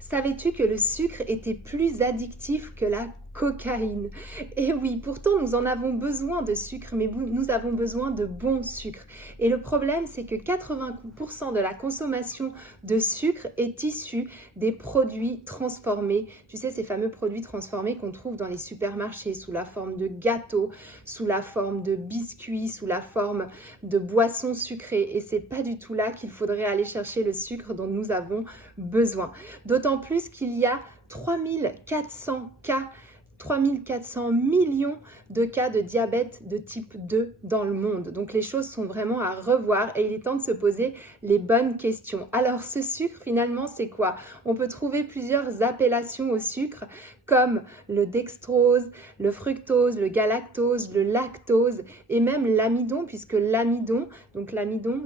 Savais-tu que le sucre était plus addictif que la cocaïne? Et oui, pourtant nous en avons besoin de sucre, mais nous avons besoin de bon sucre. Et le problème, c'est que 80% de la consommation de sucre est issue des produits transformés. Tu sais, ces fameux produits transformés qu'on trouve dans les supermarchés sous la forme de gâteaux, sous la forme de biscuits, sous la forme de boissons sucrées. Et c'est pas du tout là qu'il faudrait aller chercher le sucre dont nous avons besoin. D'autant plus qu'il y a 3400 millions de cas de diabète de type 2 dans le monde. Donc les choses sont vraiment à revoir et il est temps de se poser les bonnes questions. Alors ce sucre finalement c'est quoi? On peut trouver plusieurs appellations au sucre comme le dextrose, le fructose, le galactose, le lactose et même l'amidon, puisque l'amidon,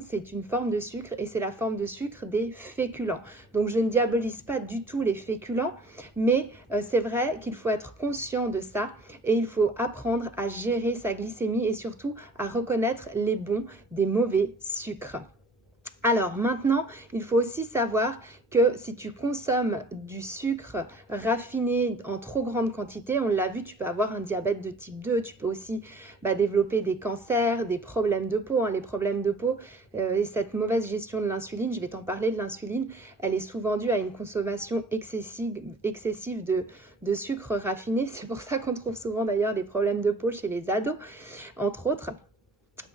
c'est une forme de sucre et c'est la forme de sucre des féculents. Donc je ne diabolise pas du tout les féculents, mais c'est vrai qu'il faut être conscient de ça et il faut apprendre à gérer sa glycémie et surtout à reconnaître les bons des mauvais sucres. Alors maintenant, il faut aussi savoir que si tu consommes du sucre raffiné en trop grande quantité, on l'a vu, tu peux avoir un diabète de type 2, tu peux aussi développer des cancers, des problèmes de peau. Les problèmes de peau et cette mauvaise gestion de l'insuline, je vais t'en parler de l'insuline, elle est souvent due à une consommation excessive de sucre raffiné. C'est pour ça qu'on trouve souvent d'ailleurs des problèmes de peau chez les ados, entre autres.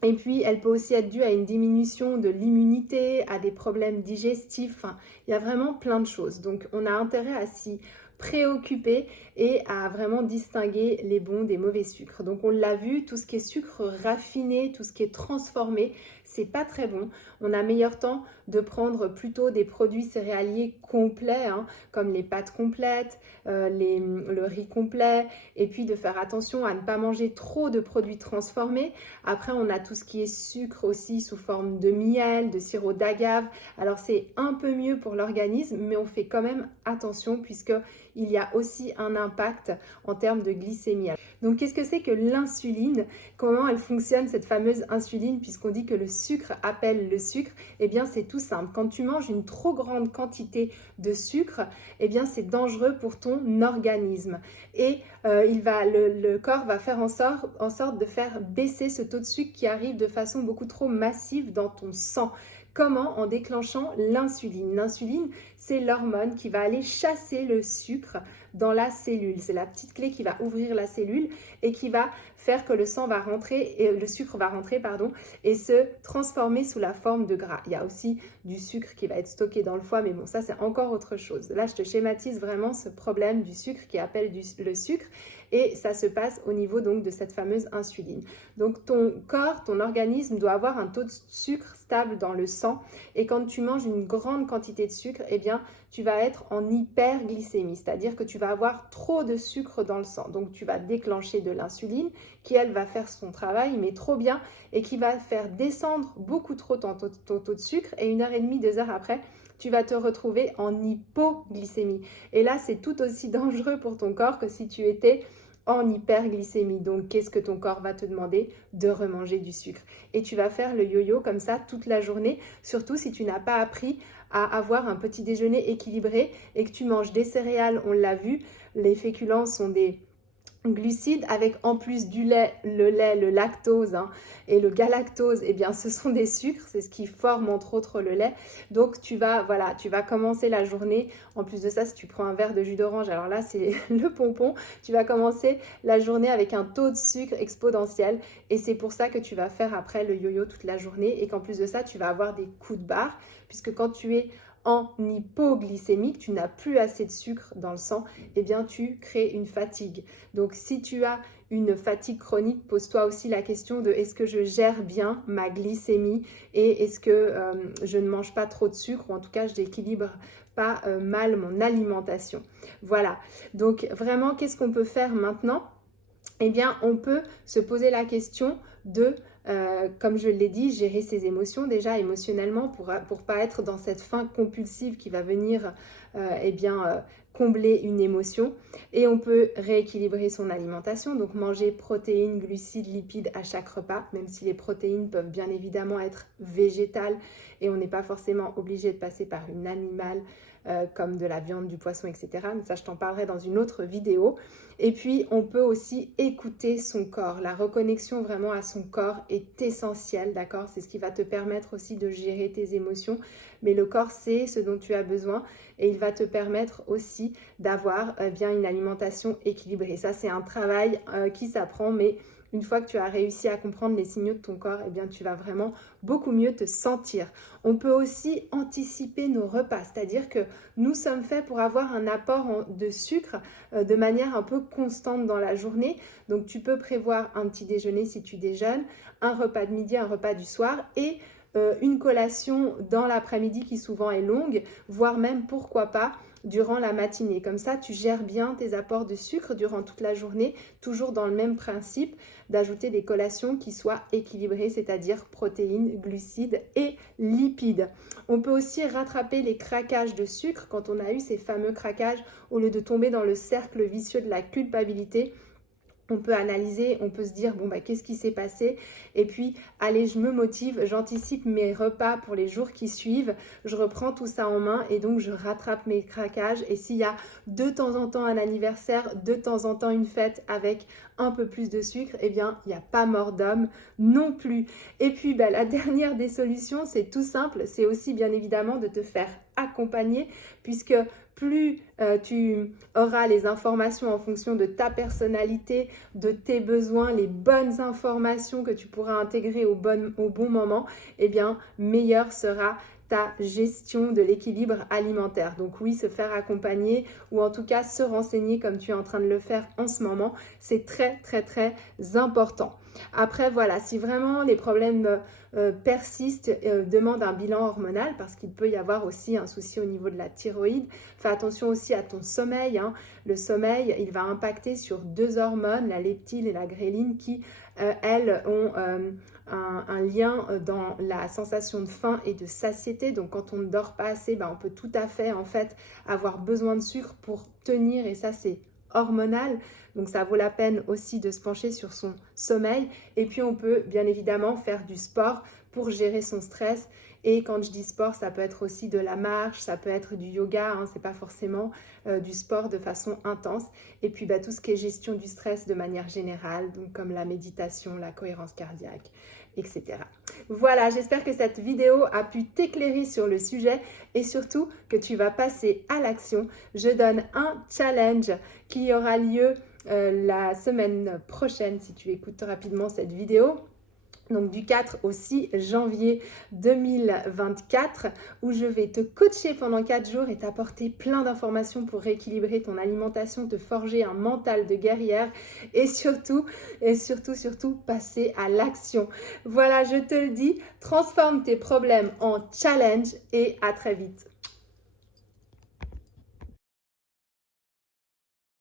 Et puis, elle peut aussi être due à une diminution de l'immunité, à des problèmes digestifs. Enfin, il y a vraiment plein de choses. Donc, on a intérêt à s'y préoccuper et à vraiment distinguer les bons des mauvais sucres. Donc, on l'a vu, tout ce qui est sucre raffiné, tout ce qui est transformé, c'est pas très bon. On a meilleur temps de prendre plutôt des produits céréaliers complets, comme les pâtes complètes, le riz complet, et puis de faire attention à ne pas manger trop de produits transformés. Après, on a tout ce qui est sucre aussi sous forme de miel, de sirop d'agave. Alors, c'est un peu mieux pour l'organisme, mais on fait quand même attention puisqu'il y a aussi un impact en termes de glycémie. Donc, qu'est-ce que c'est que l'insuline? Comment elle fonctionne, cette fameuse insuline, puisqu'on dit que le sucre appelle le sucre? Eh bien, c'est tout simple. Quand tu manges une trop grande quantité de sucre, eh bien, c'est dangereux pour ton organisme. Et le corps va faire en sorte de faire baisser ce taux de sucre qui arrive de façon beaucoup trop massive dans ton sang. Comment? En déclenchant l'insuline. L'insuline, c'est l'hormone qui va aller chasser le sucre dans la cellule. C'est la petite clé qui va ouvrir la cellule et qui va faire que le sucre va rentrer, et se transformer sous la forme de gras. Il y a aussi du sucre qui va être stocké dans le foie, mais bon, ça c'est encore autre chose. Là, je te schématise vraiment ce problème du sucre qui appelle le sucre et ça se passe au niveau donc de cette fameuse insuline. Donc ton corps, ton organisme doit avoir un taux de sucre stable dans le sang et quand tu manges une grande quantité de sucre, eh bien tu vas être en hyperglycémie, c'est-à-dire que tu vas avoir trop de sucre dans le sang. Donc tu vas déclencher de l'insuline qui elle va faire son travail mais trop bien et qui va faire descendre beaucoup trop ton taux de sucre et 1h30, 2 heures après, tu vas te retrouver en hypoglycémie. Et là, c'est tout aussi dangereux pour ton corps que si tu étais en hyperglycémie. Donc, qu'est-ce que ton corps va te demander? De remanger du sucre. Et tu vas faire le yo-yo comme ça toute la journée, surtout si tu n'as pas appris à avoir un petit déjeuner équilibré et que tu manges des céréales, on l'a vu, les féculents sont des glucides avec en plus du lait, le lactose et le galactose, eh bien ce sont des sucres, c'est ce qui forme entre autres le lait. Donc tu vas commencer la journée, en plus de ça si tu prends un verre de jus d'orange, alors là c'est le pompon, tu vas commencer la journée avec un taux de sucre exponentiel et c'est pour ça que tu vas faire après le yo-yo toute la journée et qu'en plus de ça tu vas avoir des coups de barre puisque quand tu es en hypoglycémie, tu n'as plus assez de sucre dans le sang, eh bien tu crées une fatigue. Donc si tu as une fatigue chronique, pose-toi aussi la question de est-ce que je gère bien ma glycémie et est-ce que je ne mange pas trop de sucre ou en tout cas je n'équilibre pas mal mon alimentation. Voilà, donc vraiment qu'est-ce qu'on peut faire maintenant? Eh bien on peut se poser la question de comme je l'ai dit, gérer ses émotions déjà émotionnellement pour pas être dans cette faim compulsive qui va venir combler une émotion. Et on peut rééquilibrer son alimentation, donc manger protéines, glucides, lipides à chaque repas, même si les protéines peuvent bien évidemment être végétales et on n'est pas forcément obligé de passer par une animale comme de la viande, du poisson, etc. Mais ça, je t'en parlerai dans une autre vidéo. Et puis, on peut aussi écouter son corps. La reconnexion vraiment à son corps est essentielle, d'accord? C'est ce qui va te permettre aussi de gérer tes émotions. Mais le corps sait ce dont tu as besoin et il va te permettre aussi d'avoir bien une alimentation équilibrée. Ça, c'est un travail qui s'apprend, mais une fois que tu as réussi à comprendre les signaux de ton corps, eh bien, tu vas vraiment beaucoup mieux te sentir. On peut aussi anticiper nos repas, c'est-à-dire que nous sommes faits pour avoir un apport de sucre de manière un peu constante dans la journée. Donc, tu peux prévoir un petit déjeuner si tu déjeunes, un repas de midi, un repas du soir et une collation dans l'après-midi qui souvent est longue, voire même, pourquoi pas, durant la matinée. Comme ça, tu gères bien tes apports de sucre durant toute la journée, toujours dans le même principe d'ajouter des collations qui soient équilibrées, c'est-à-dire protéines, glucides et lipides. On peut aussi rattraper les craquages de sucre quand on a eu ces fameux craquages au lieu de tomber dans le cercle vicieux de la culpabilité. On peut analyser, on peut se dire, bon, qu'est-ce qui s'est passé? Et puis, allez, je me motive, j'anticipe mes repas pour les jours qui suivent, je reprends tout ça en main et donc je rattrape mes craquages. Et s'il y a de temps en temps un anniversaire, de temps en temps une fête avec un peu plus de sucre, eh bien, il n'y a pas mort d'homme non plus. Et puis, la dernière des solutions, c'est tout simple, c'est aussi bien évidemment de te faire accompagner, puisque plus tu auras les informations en fonction de ta personnalité, de tes besoins, les bonnes informations que tu pourras intégrer au bon moment, eh bien, meilleure sera ta gestion de l'équilibre alimentaire. Donc oui, se faire accompagner ou en tout cas se renseigner comme tu es en train de le faire en ce moment, c'est très très très important. Après voilà, si vraiment les problèmes persistent, demande un bilan hormonal parce qu'il peut y avoir aussi un souci au niveau de la thyroïde. Fais attention aussi à ton sommeil. Le sommeil, il va impacter sur deux hormones, la leptine et la gréline, qui, elles, ont un lien dans la sensation de faim et de satiété. Donc quand on ne dort pas assez, on peut tout à fait en fait avoir besoin de sucre pour tenir et ça c'est hormonal. Donc ça vaut la peine aussi de se pencher sur son sommeil. Et puis on peut bien évidemment faire du sport pour gérer son stress. Et quand je dis sport, ça peut être aussi de la marche, ça peut être du yoga, c'est pas forcément du sport de façon intense. Et puis tout ce qui est gestion du stress de manière générale, donc comme la méditation, la cohérence cardiaque, etc. Voilà, j'espère que cette vidéo a pu t'éclairer sur le sujet et surtout que tu vas passer à l'action. Je donne un challenge qui aura lieu la semaine prochaine si tu écoutes rapidement cette vidéo. Donc du 4 au 6 janvier 2024 où je vais te coacher pendant 4 jours et t'apporter plein d'informations pour rééquilibrer ton alimentation, te forger un mental de guerrière et surtout passer à l'action. Voilà, je te le dis, transforme tes problèmes en challenge et à très vite.